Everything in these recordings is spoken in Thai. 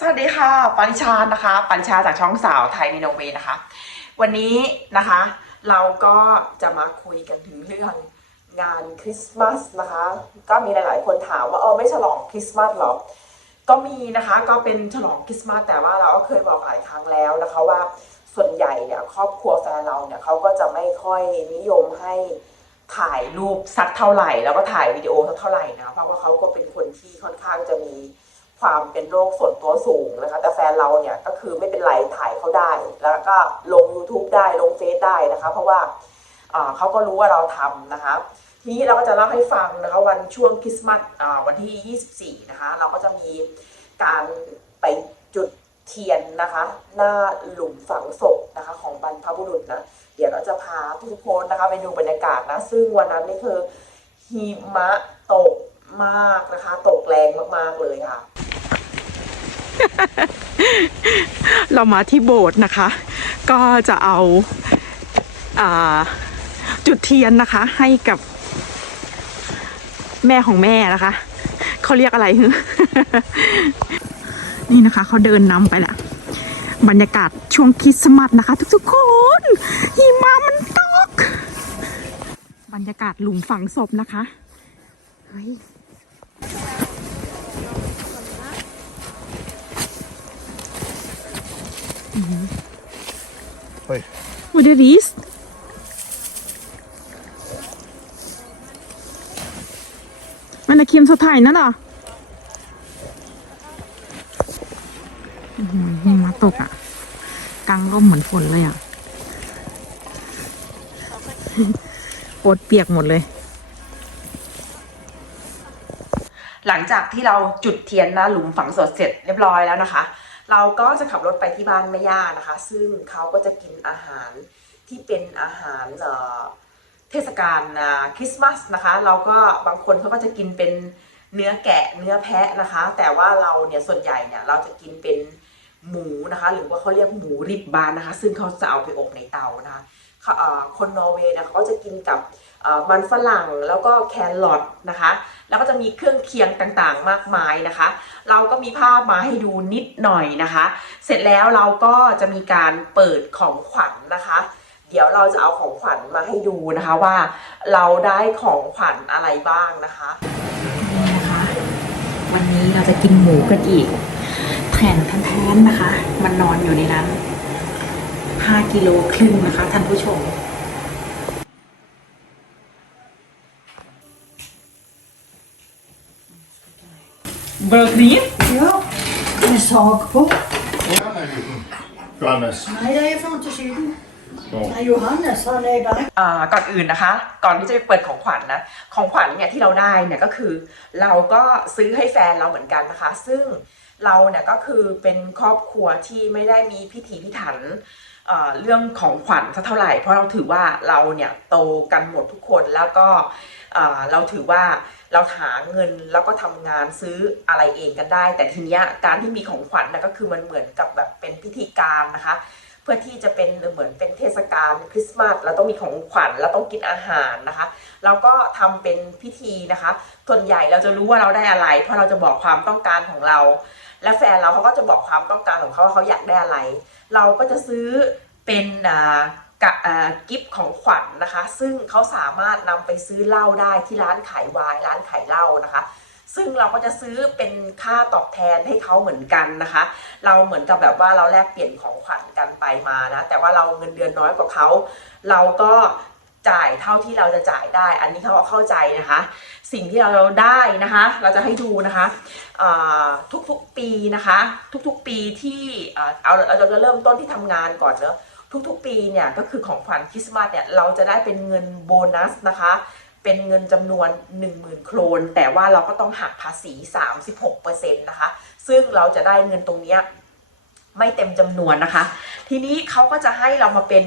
สวัสดีค่ะ ปัญชานะคะ ปัญชาจากช่องสาวไทยในโนเวนะคะ วันนี้นะคะ เราก็จะมาคุยกันถึงเรื่องงานคริสต์มาสนะคะ ก็มีหลาย ๆ คนถามว่าเออไม่ฉลองคริสต์มาสหรอก็มีนะคะก็เป็นฉลองคริสต์มาสแต่ว่าเราก็เคยบอกหลายครั้งแล้วนะคะว่าส่วนใหญ่เนี่ยครอบครัวแฟนเราเนี่ยเขาก็จะไม่ค่อยนิยมให้ถ่ายรูปสักเท่าไหร่ แล้วก็ถ่ายวิดีโอสักเท่าไหร่นะเพราะว่าเขาก็เป็นคนที่ค่อนข้างจะมี ความเป็นโรคส่วนตัวสูงนะคะ แต่แฟนเราเนี่ยก็คือไม่เป็นไรถ่ายเขาได้ แล้วก็ลง YouTube ได้ลงเฟซได้นะคะ เพราะว่าเขาก็รู้ว่าเราทำนะคะ ทีนี้เราก็จะเล่าให้ฟังนะคะวันช่วงคริสต์มาสวันที่ 24 นะคะ เราก็จะมีการไปจุดเทียนนะคะ หน้าหลุมฝังศพนะคะ ของบรรพบุรุษนะเดี๋ยวเราจะพาทุกคนนะคะ ไปดูบรรยากาศนะ ซึ่งวันนั้นนี่คือหิมะตกมากนะคะ ตกแรงมากๆเลยค่ะ เรามาที่โบสถ์นะคะ ก็จะเอาอาจุดเทียนนะคะ ให้กับแม่ของแม่นะคะ เขาเรียกอะไรฮึนี่นะคะ เขาเดินนำไปแล้วบรรยากาศช่วงคริสต์มาสนะคะ ทุกๆคนหิมะมันตก บรรยากาศหลุมฝังศพนะคะเฮ้ย Oj. What it is? Men det Kim så tegner, da. อื้อหือหิมะตกอะ กลางร่มเหมือนฝนเลยอะโอดเปียกหมดเลย หลังจากที่เราจุดเทียนหน้าหลุมฝังศพเสร็จเรียบร้อยแล้วนะคะ เราก็จะขับรถไปที่บ้านแม่ย่านะคะ ซึ่งเขาก็จะกินอาหารที่เป็นอาหารเทศกาลคริสต์มาสนะคะ เราก็บางคนเขาก็จะกินเป็นเนื้อแกะเนื้อแพะนะคะ แต่ว่าเราเนี่ยส่วนใหญ่เนี่ยเราจะกินเป็นหมูนะคะ หรือว่าเขาเรียกหมูริบบานนะคะ ซึ่งเขาจะเอาไปอบในเตานะคะคนนอร์เวย์นี่ยเขาจะกินกับ มันฝรั่งแล้วก็แครอทนะคะ แล้วก็จะมีเครื่องเคียงต่างๆ มากมายนะคะ เราก็มีภาพมาให้ดูนิดหน่อยนะคะ เสร็จแล้วเราก็จะมีการเปิดของขวัญนะคะ เดี๋ยวเราจะเอาของขวัญมาให้ดูนะคะว่าเราได้ของขวัญอะไรบ้างนะคะนี่นะคะวันนี้เราจะกินหมูกันอีกแผ่นแท้ๆนะคะ มันนอนอยู่ในนั้น5กิโลครึ่งนะคะท่านผู้ชม เบิร์กนี้ Ja, med sag på. Ja, men Johannes. Nej, det är från till Syden. Ja. Nej, Johannes, han är där. อ่าก่อนอื่นนะคะ ก่อนที่จะไปเปิดของขวัญนะ ของขวัญเนี่ยที่เราได้เนี่ยก็คือ เราก็ซื้อให้แฟนเราเหมือนกันนะคะ ซึ่งเราเนี่ยก็คือเป็นครอบครัวที่ไม่ได้มีพิถีพิถันเอ่อเรื่องของขวัญสักเท่าไหร่ เพราะเราถือว่าเราเนี่ยโตกันหมดทุกคนแล้วก็ เราถือว่าเราหาเงินแล้วก็ทำงานซื้ออะไรเองกันได้ แต่ทีเนี้ยการที่มีของขวัญนะก็คือมันเหมือนกับแบบเป็นพิธีการนะคะ เพื่อที่จะเป็นเหมือนเป็นเทศกาลคริสต์มาสเราต้องมีของขวัญเราต้องกินอาหารนะคะเราก็ทำเป็นพิธีนะคะส่วนใหญ่เราจะรู้ว่าเราได้อะไร เพราะเราจะบอกความต้องการของเรา และแฟนเราเขาก็จะบอกความต้องการของเขาว่าเขาอยากได้อะไร เราก็จะซื้อเป็นอ่า กะอ่ากิฟต์ของขวัญนะคะ ซึ่งเขาสามารถนำไปซื้อเหล้าได้ที่ร้านขายวายร้านขายเหล้านะคะ ซึ่งเราก็จะซื้อเป็นค่าตอบแทนให้เขาเหมือนกันนะคะ เราเหมือนกับแบบว่าเราแลกเปลี่ยนของขวัญกันไปมานะแต่ว่าเราเงินเดือนน้อยกว่าเขาเราก็จ่ายเท่าที่เราจะจ่ายได้ อันนี้เขาเข้าใจนะคะ สิ่งที่เราได้นะคะ เราจะให้ดูนะคะทุกๆปีนะคะ ทุกๆปีที่เอาเราจะเริ่มต้นที่ทำงานก่อนเนอะ ทุกๆ ปีเนี่ยก็คือของขวัญคริสต์มาสเนี่ยเราจะได้เป็นเงินโบนัสนะคะ เป็นเงินจำนวน 10,000 โครน แต่ว่าเราก็ต้องหักภาษี 36%นะคะ ซึ่งเราจะได้เงินตรงนี้ไม่เต็มจำนวนนะคะ ทีนี้เขาก็จะให้เรามาเป็น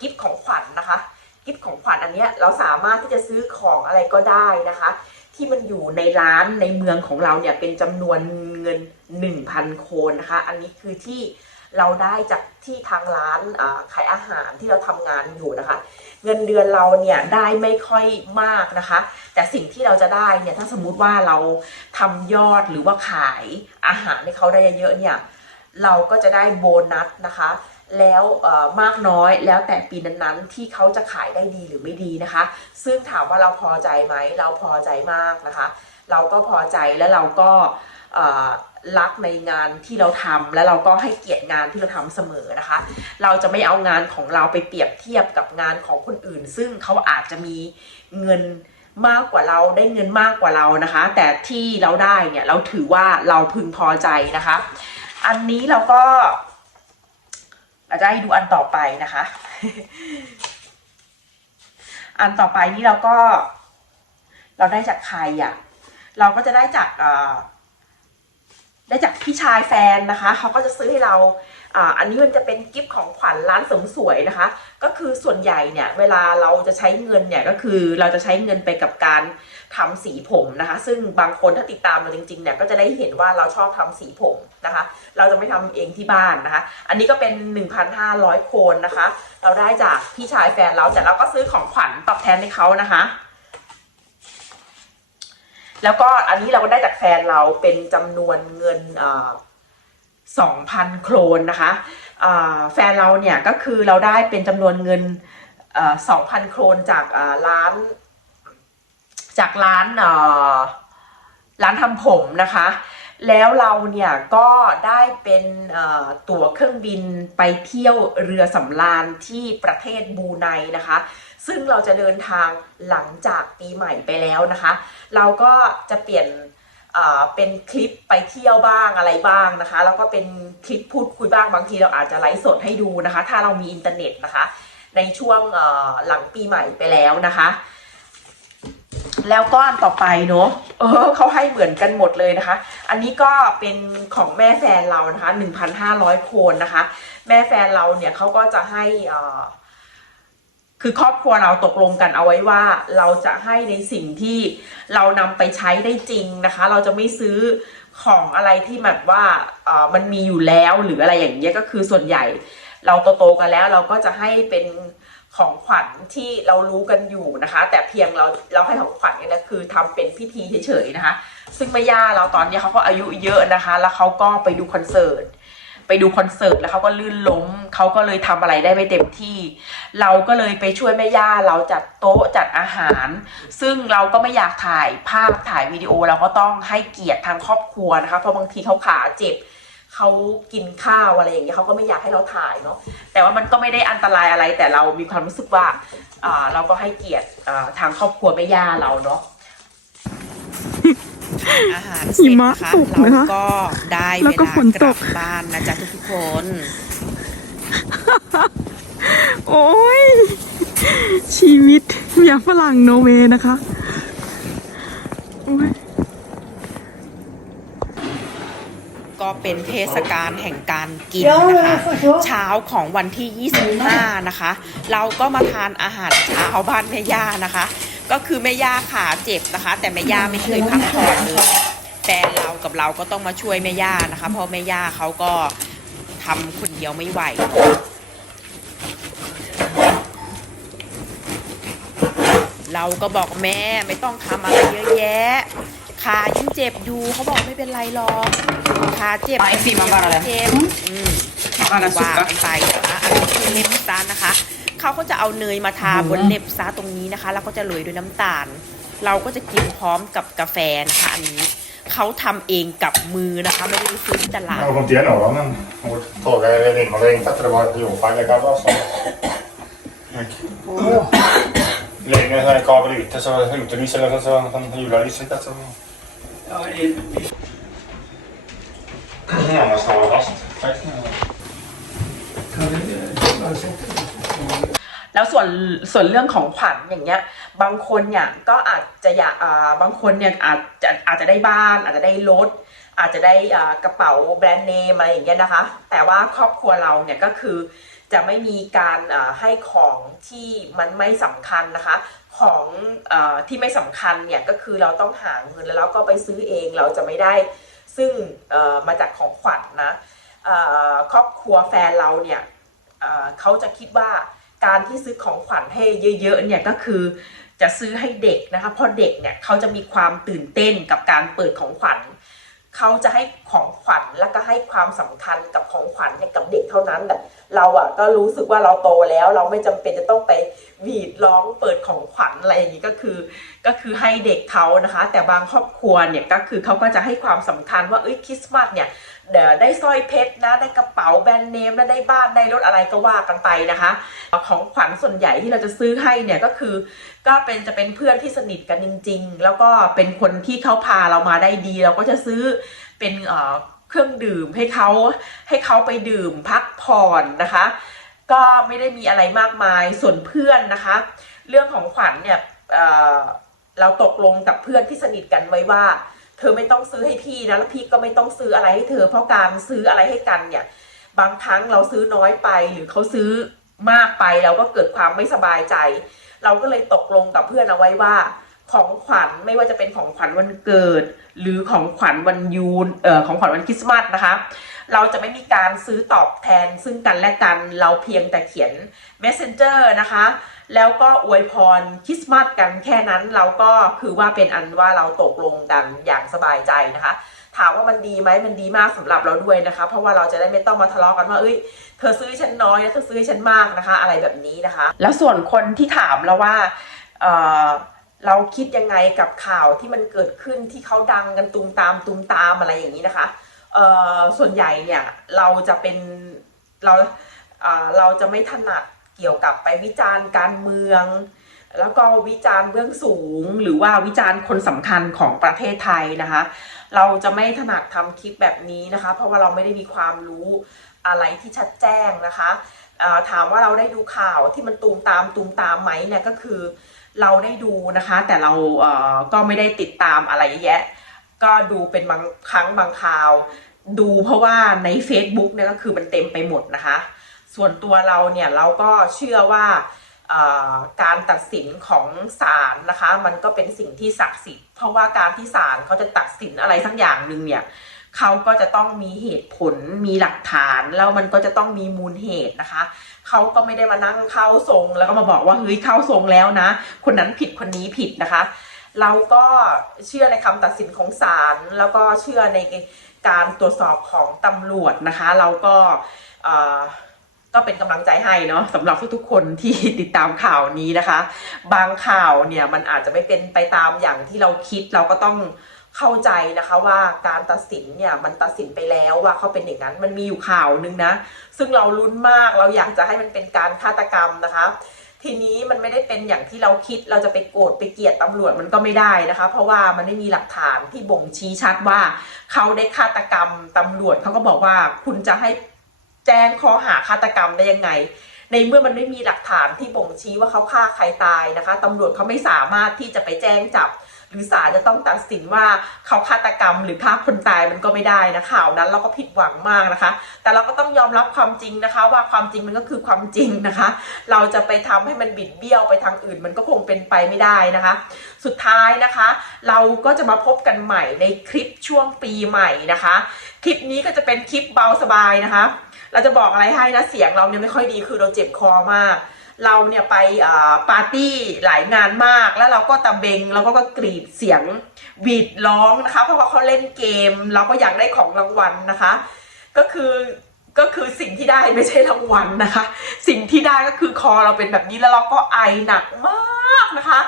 กิฟต์ของขวัญนะคะกิฟต์ของขวัญอันเนี้ยเราสามารถที่จะซื้อของอะไรก็ได้นะคะ ที่มันอยู่ในร้านในเมืองของเราเนี่ยเป็นจำนวนเงิน 1,000 โคนนะคะ อันนี้คือที่ เราได้จากที่ทางร้านขายอาหารที่เราทำงานอยู่นะคะ เงินเดือนเราเนี่ยได้ไม่ค่อยมากนะคะ แต่สิ่งที่เราจะได้เนี่ยถ้าสมมุติว่าเราทำยอดหรือว่าขายอาหารให้เขาได้เยอะๆเนี่ยเราก็จะได้โบนัสนะคะแล้วมากน้อยแล้วแต่ปีนั้นๆ ที่เขาจะขายได้ดีหรือไม่ดีนะคะ ซึ่งถามว่าเราพอใจไหมเราพอใจมากนะคะ เราก็พอใจแล้วเราก็ รักในงานที่เราทำแล้วเราก็ให้เกียรติงานที่เราทำเสมอนะคะ เราจะไม่เอางานของเราไปเปรียบเทียบกับงานของคนอื่น ซึ่งเขาอาจจะมีเงินมากกว่าเราได้เงินมากกว่าเรานะคะ แต่ที่เราได้เนี่ยเราถือว่าเราพึงพอใจนะคะ อันนี้เราก็ เราจะให้ดูอันต่อไปนะคะ อันต่อไปนี้เราก็ เราได้จากใครอะ เราก็จะได้จากเอ่อ ได้จากพี่ชายแฟนนะคะเขาก็จะซื้อให้เราอ่าอันนี้มันจะเป็นกิฟต์ของขวัญร้านเสริมสวยนะคะ ก็คือส่วนใหญ่เนี่ยเวลาเราจะใช้เงินเนี่ยก็คือเราจะใช้เงินไปกับการทำสีผมนะคะ ซึ่งบางคนถ้าติดตามเราจริงๆเนี่ยก็จะได้เห็นว่าเราชอบทำสีผมนะคะ เราจะไม่ทำเองที่บ้านนะคะ อันนี้ก็เป็น 1,500 โคนนะคะ เราได้จากพี่ชายแฟนเราแต่เราก็ซื้อของขวัญตอบแทนให้เขานะคะ แล้วก็อันนี้เราก็ได้จากแฟนเราเป็นจำนวนเงินสองพันโครนนะคะแฟนเราเนี่ยก็คือเราได้เป็นจำนวนเงินสองพันโครนจากร้าน จากร้านร้านทำผมนะคะ แล้วเราเนี่ยก็ได้เป็นตั๋วเครื่องบินไปเที่ยวเรือสำราญที่ประเทศบูไนนะคะ ซึ่งเราจะเดินทางหลังจากปีใหม่ไปแล้วนะคะ เราก็จะเปลี่ยนเป็นคลิปไปเที่ยวบ้างอะไรบ้างนะคะ แล้วก็เป็นคลิปพูดคุยบ้างบางทีเราอาจจะไลฟ์สดให้ดูนะคะ ถ้าเรามีอินเทอร์เน็ตนะคะ ในช่วงหลังปีใหม่ไปแล้วนะคะ แล้วก็อันต่อไปเนอะเออเขาให้เหมือนกันหมดเลยนะคะ อันนี้ก็เป็นของแม่แฟนเรานะคะ1,500โคนนะคะ แม่แฟนเราเนี่ยเขาก็จะให้อ่อ คือครอบครัวเราตกลงกันเอาไว้ว่าเราจะให้ในสิ่งที่เรานำไปใช้ได้จริงนะคะ เราจะไม่ซื้อของอะไรที่แบบว่าเออมันมีอยู่แล้วหรืออะไรอย่างเงี้ยก็คือส่วนใหญ่ เราโตๆกันแล้วเราก็จะให้เป็นของขวัญที่เรารู้กันอยู่นะคะ แต่เพียงเราเราให้ของขวัญเนี่ยนะคือทำเป็นพิธีเฉยๆนะคะ ซึ่งแม่ย่าเราตอนนี้เขาก็อายุเยอะนะคะ แล้วเขาก็ไปดูคอนเสิร์ต ไปดูคอนเสิร์ตแล้วเขาก็ลื่นล้มเขาก็เลยทำอะไรได้ไม่เต็มที่ เราก็เลยไปช่วยแม่ย่าเราจัดโต๊ะจัดอาหาร ซึ่งเราก็ไม่อยากถ่ายภาพถ่ายวิดีโอเราก็ต้องให้เกียรติทางครอบครัวนะคะเพราะบางทีเขาขาเจ็บเขากินข้าวอะไรอย่างเงี้ยเขาก็ไม่อยากให้เราถ่ายเนาะแต่ว่ามันก็ไม่ได้อันตรายอะไรแต่เรามีความรู้สึกว่าเราก็ให้เกียรติทางครอบครัวแม่ย่าเราเนาะ อาหารเสหิร็จมะนะคะตกนะคะเราก็ได้เวแล้วก็ลาฝนกตลักบบ้านนะจ๊ะทุกๆคน โอ้ย ชีวิตเมียฝรั่งโนเวย์นะคะโอ้ย ก็เป็นเทศกาลแห่งการกินเดี๋ยวนะคะเดี๋ยวเช้าของวันที่ 25 นะคะ เราก็มาทานอาหารเช้าบ้านแม่ย่านะคะ ก็คือแม่ย่าขาเจ็บนะคะ แต่แม่ย่าไม่เคยพักผ่อนเลยแฟนเรากับเราก็ต้องมาช่วยแม่ย่านะคะ เพราะแม่ย่าเขาก็ทำคนเดียวไม่ไหวเราก็บอกแม่ไม่ต้องทำอะไรเยอะแยะขายังเจ็บอยู่เขาบอกไม่เป็นไรหรอกขาเจ็บไอ้ฟิล์มมาบ้านอะไรเจ็บอืมบ้านอะไรสุดว่าปะกันไปนะคะอันนี้คือเล็บซานะคะ เขาก็จะเอาเนยมาทาบนเล็บซาตรงนี้นะคะ แล้วก็จะโรยด้วยน้ำตาล เราก็จะกินพร้อมกับกาแฟนะคะอันนี้เขาทำเองกับมือนะคะ ไม่ได้ไปซื้อที่ตลาด Jag har gått igenom dem, men vårt tåg är ringde. Det är inte att det var jordfall, det kan vara så. Länge när det kabel ute så utelyser det så kan jullyset alltså. Ja, men snarare fast. Tack. แล้วส่วน แล้วส่วนส่วนเรื่องของขวัญอย่างเงี้ย บางคนเนี่ยก็อาจจะอยากบางคนเนี่ยอาจจะอาจจะได้บ้าน อาจจะได้รถอาจจะได้กระเป๋าแบรนด์เนมอะไรอย่างเงี้ยนะคะ แต่ว่าครอบครัวเราเนี่ยก็คือจะไม่มีการให้ของที่มันไม่สำคัญนะคะ ของอที่ไม่สำคัญเนี่ยก็คือเราต้องหาเงินแล้วก็ไปซื้อเองเราจะไม่ได้ ซึ่งมาจากของขวัญนะครอบครัวแฟนเราเนี่ยเขาจะคิดว่า การที่ซื้อของขวัญให้เยอะๆเนี่ยก็คือจะซื้อให้เด็กนะคะเพราะเด็กเนี่ยเขาจะมีความตื่นเต้นกับการเปิดของขวัญเขาจะให้ของขวัญแล้วก็ให้ความสำคัญกับของขวัญเนี่ยกับเด็กเท่านั้นแต่เราอะก็รู้สึกว่าเราโตแล้ว เราไม่จำเป็นจะต้องไปหวีดร้องเปิดของขวัญอะไรอย่างนี้ก็คือ ก็คือให้เด็กเขานะคะ แต่บางครอบครัวเนี่ยก็คือเขาก็จะให้ความสำคัญว่าเอ้ยคริสต์มาสเนี่ยเดี๋ยวได้สร้อยเพชรนะได้กระเป๋าแบรนด์เนมนะได้บ้านได้รถอะไรก็ว่ากันไปนะคะ ของขวัญส่วนใหญ่ที่เราจะซื้อให้เนี่ยก็คือ ก็เป็นจะเป็นเพื่อนที่สนิทกันจริง ๆ แล้วก็เป็นคนที่เขาพาเรามาได้ดี เราก็จะซื้อเป็นเครื่องดื่มให้เขาให้เขาไปดื่มพักผ่อนนะคะ ก็ไม่ได้มีอะไรมากมายส่วนเพื่อนนะคะ เรื่องของขวัญเนี่ยเเราตกลงกับเพื่อนที่สนิทกันไว้ว่า ธอไม่ต้องซื้อให้พี่นะแล้วพี่ก็ไม่ต้องซื้ออะไรให้เธอ เพราะการซื้ออะไรให้กันเนี่ย บางครั้งเราซื้อน้อยไปหรือเขาซื้อมากไปเราก็เกิดความไม่สบายใจ เราก็เลยตกลงกับเพื่อนเอาไว้ว่า ของขวัญไม่ว่าจะเป็นของขวัญวันเกิด หรือของขวัญวันยูนเอ่อของขวัญวันคริสต์มาสนะคะ เราจะไม่มีการซื้อตอบแทนซึ่งกันและกันเราเพียงแต่เขียน messenger นะคะ แล้วก็อวยพรคริสต์มาสกันแค่นั้นเราก็คือว่าเป็นอันว่าเราตกลงกันอย่างสบายใจนะคะถามว่ามันดีไหมมันดีมากสำหรับเราด้วยนะคะ เพราะว่าเราจะได้ไม่ต้องมาทะเลาะกันว่า เอ้ย เธอซื้อฉันน้อยนะเธอซื้อฉันมากนะคะ อะไรแบบนี้นะคะ แล้วส่วนคนที่ถามเราว่า เออ เราคิดยังไงกับข่าวที่มันเกิดขึ้นที่เขาดังกันตูมตามตูมตามอะไรอย่างนี้นะคะเอ่อส่วนใหญ่เนี่ยเราจะเป็นเราเอ่อเราจะไม่ถนัดเกี่ยวกับไปวิจารณ์การเมือง แล้วก็วิจารณ์เบื้องสูง หรือว่าวิจารณ์คนสำคัญของประเทศไทยนะคะ เราจะไม่ถนัดทำคลิปแบบนี้นะคะ เพราะว่าเราไม่ได้มีความรู้อะไรที่ชัดแจ้งนะคะถามว่าเราได้ดูข่าวที่มันตูมตามตูมตามไหมเนี่ยก็คือ เราได้ดูนะคะ แต่เราเอ่อก็ไม่ได้ติดตามอะไรแยะ ก็ดูเป็นบางครั้งบางคราว ดูเพราะว่าใน Facebook เนี่ยก็คือมันเต็มไปหมดนะคะ ส่วนตัวเราเนี่ยเราก็เชื่อว่าการตัดสินของศาลนะคะ มันก็เป็นสิ่งที่ศักดิ์สิทธิ์เพราะว่าการที่ศาลเขาจะตัดสินอะไรสักอย่างหนึ่งเนี่ยเขาก็จะต้องมีเหตุผลมีหลักฐานแล้วมันก็จะต้องมีมูลเหตุนะคะ เขาก็ไม่ได้มานั่งเข้าทรง แล้วก็มาบอกว่าเฮ้ยเข้าทรงแล้วนะ คนนั้นผิดคนนี้ผิดนะคะ เราก็เชื่อในคำตัดสินของศาลแล้วก็เชื่อในการตรวจสอบของตำรวจนะคะ เราก็เอ่อก็เป็นกำลังใจให้เนาะสำหรับทุกๆคนที่ติดตามข่าวนี้นะคะ บางข่าวเนี่ยมันอาจจะไม่เป็นไปตามอย่างที่เราคิดเราก็ต้อง เข้าใจนะคะว่าการตัดสินเนี่ยมันตัดสินไปแล้วว่าเขาเป็นอย่างนั้นมันมีอยู่ข่าวนึงนะ ซึ่งเราลุ้นมากเราอยากจะให้มันเป็นการฆาตกรรมนะคะ ทีนี้มันไม่ได้เป็นอย่างที่เราคิดเราจะไปโกรธไปเกลียดตำรวจมันก็ไม่ได้นะคะ เพราะว่ามันไม่มีหลักฐานที่บ่งชี้ชัดว่าเขาได้ฆาตกรรมตำรวจเขาก็บอกว่าคุณจะให้แจ้งข้อหาฆาตกรรมได้ยังไง ในเมื่อมันไม่มีหลักฐานที่บ่งชี้ว่าเขาฆ่าใครตายนะคะตำรวจเขาไม่สามารถที่จะไปแจ้งจับ รือศาลจะต้องตัดสินว่าเขาฆาตกรรมหรือฆ่าคนตายมันก็ไม่ได้นะข่าวนั้นเราก็ผิดหวังมากนะคะ แต่เราก็ต้องยอมรับความจริงนะคะ ว่าความจริงมันก็คือความจริงนะคะ เราจะไปทำให้มันบิดเบี้ยวไปทางอื่น มันก็คงเป็นไปไม่ได้นะคะ สุดท้ายนะคะ เราก็จะมาพบกันใหม่ในคลิปช่วงปีใหม่นะคะ คลิปนี้ก็จะเป็นคลิปเบาสบายนะคะ เราจะบอกอะไรให้นะเสียงเราเนี่ยไม่ค่อยดีคือเราเจ็บคอมาก เราเนี่ยไปปาร์ตี้หลายงานมาก แล้วเราก็ตะเบงแล้วก็กรีดเสียงหวีดร้องนะคะ เพราะว่าเขาเล่นเกม เราก็อยากได้ของรางวัลนะคะ ก็คือก็คือสิ่งที่ได้ไม่ใช่รางวัลนะคะ สิ่งที่ได้ก็คือคอเราเป็นแบบนี้แล้วเราก็ไอหนักมากากนะคะ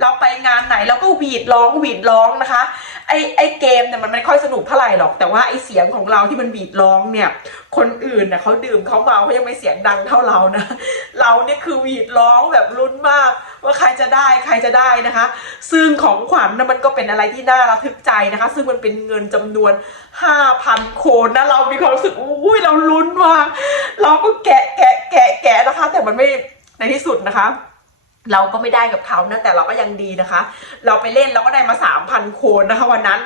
เราไปงานไหนเราก็หวีดร้องหวีดร้องนะคะ ไอไอเกมเนี่ยมันไม่ค่อยสนุกเท่าไหร่หรอก แต่ว่าไอเสียงของเราที่มันหวีดร้องเนี่ย คนอื่นเน่ยเขาดื่มเขาเมาเขายังไม่เสียงดังเท่าเรานะ เราเนี่ยคือหวีดร้องแบบลุ้นมาก ว่าใครจะได้ใครจะได้นะคะ ซึ่งของขวัญนะมันก็เป็นอะไรที่น่าระทึกใจนะคะ ซึ่งมันเป็นเงินจำนวน5,000โคนนะเรามีความรู้สึกอุ้ยเราลุ้นมากเราก็แกะแกะแกะแกะนะคะ แต่มันไม่ในที่สุดนะคะ เราก็ไม่ได้กับเขานะแต่เราก็ยังดีนะคะ เราไปเล่นเราก็ได้มาสามพันโคนนะคะวันนั้น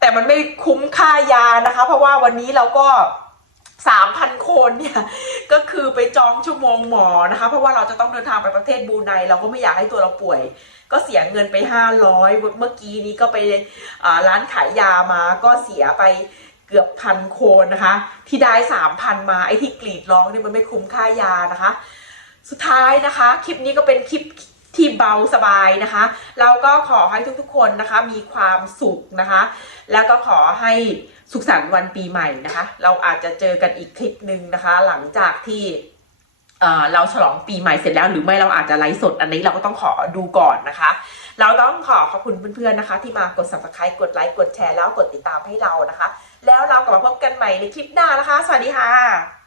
แต่มันไม่คุ้มค่ายานะคะ เพราะว่าวันนี้เราก็สามพันโคนเนี่ยก็คือไปจองชั่วโมงหมอนะคะ เพราะว่าเราจะต้องเดินทางไปประเทศบรูไนเราก็ไม่อยากให้ตัวเราป่วย ก็เสียเงินไปห้าร้อยเมื่อกี้นี้ก็ไปร้านขายยามาก็เสียไปเกือบพันโคนนะคะ ที่ได้สามพันมาไอ้ที่กรีดร้องเนี่ยมันไม่คุ้มค่ายานะคะ สุดท้ายนะคะ คลิปนี้ก็เป็นคลิปที่เบาสบายนะคะ เราก็ขอให้ทุกๆคนนะคะ มีความสุขนะคะ แล้วก็ขอให้สุขสันต์วันปีใหม่นะคะ เราอาจจะเจอกันอีกคลิปหนึ่งนะคะ หลังจากที่เเราฉลองปีใหม่เสร็จแล้วหรือไม่เราอาจจะไลฟ์สดอันนี้เราก็ต้องขอดูก่อนนะคะ เราต้องขอขอบคุณเพื่อนๆนะคะ ที่มากด subscribe กดไลค์กดแชร์แล้วกดติดตามให้เรานะคะ แล้วเรากลับมาพบกันใหม่ในคลิปหน้านะคะ สวัสดีค่ะ